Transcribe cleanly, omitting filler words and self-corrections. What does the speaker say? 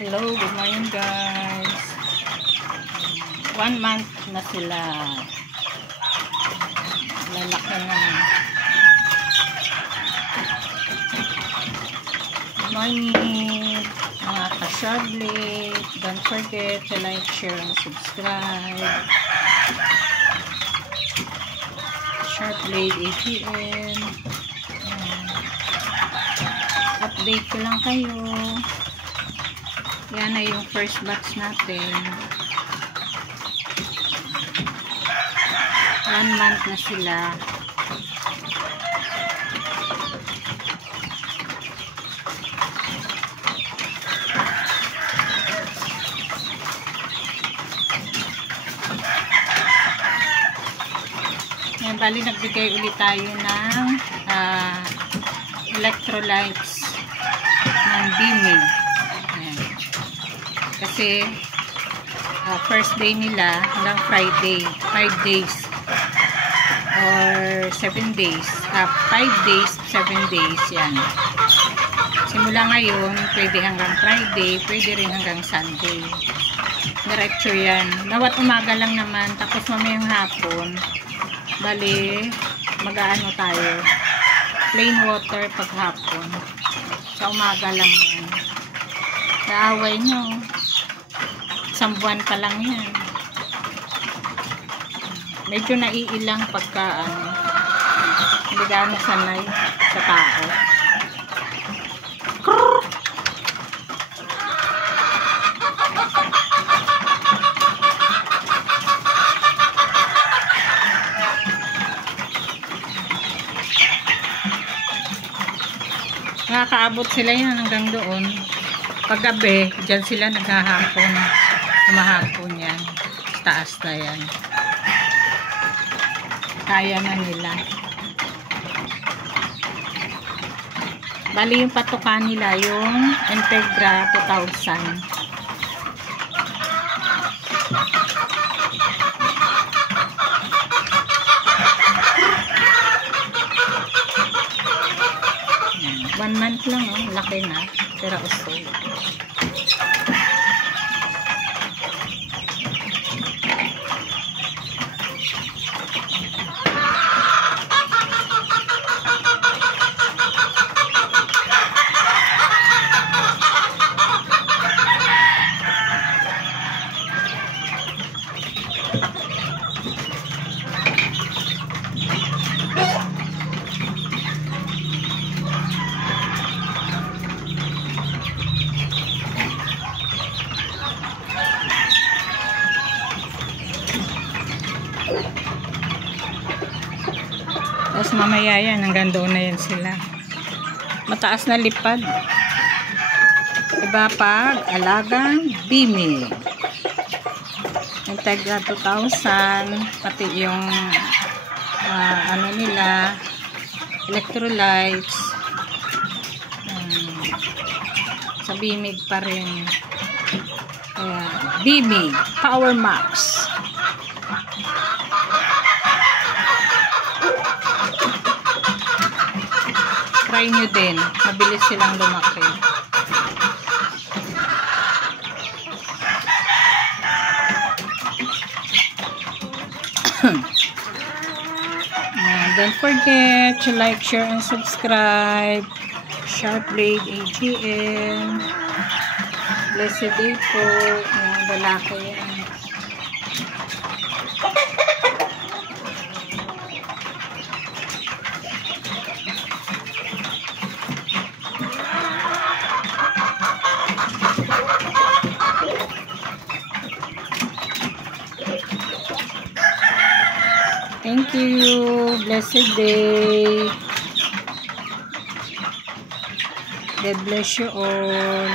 Hello, good morning guys. 1 month na sila. Lalaki na. Good morning mga ka-Sharblade. Don't forget to like, share, and subscribe. Sharblade ATM. Update ko lang kayo. Yan na yung first batch natin. 1 month na sila. Yan, bali nagbigay ulit tayo ng electrolytes ng Bimig. Kasi first day nila hanggang Friday, 5 days or 7 days, 5 days, 7 days yan. Simula ngayon pwede hanggang Friday, pwede rin hanggang Sunday, diretso yan. Bawat umaga lang naman, tapos mamayang hapon bali mag-aano tayo, plain water paghapon. Sa umaga lang yan. Kaaway nyo, 1 buwan pa lang yan. Medyo naiilang pagka hindi gano'n sanay sa tao. Nakakaabot sila yan hanggang doon. Paggabi, dyan sila naghahapon. Mahapon yan. Taas na yan. Kaya na nila. Bali yung patukan nila yung Integra 2000. One month lang, oh. Laki na. Pero usol. Tapos mamaya yan, hanggang doon na yan sila. Mataas na lipad. Diba pag alagang Bimig. Integra 2000, pati yung ano nila, electrolytes. Sa Bimig pa rin. Bimig Power Max. Try nyo din. Mabilis silang lumaki. Don't forget to like, share, and subscribe. Sharblade ATM. Blessed day po. Yung lalaki yan. Thank you. Blessed day. God bless you all.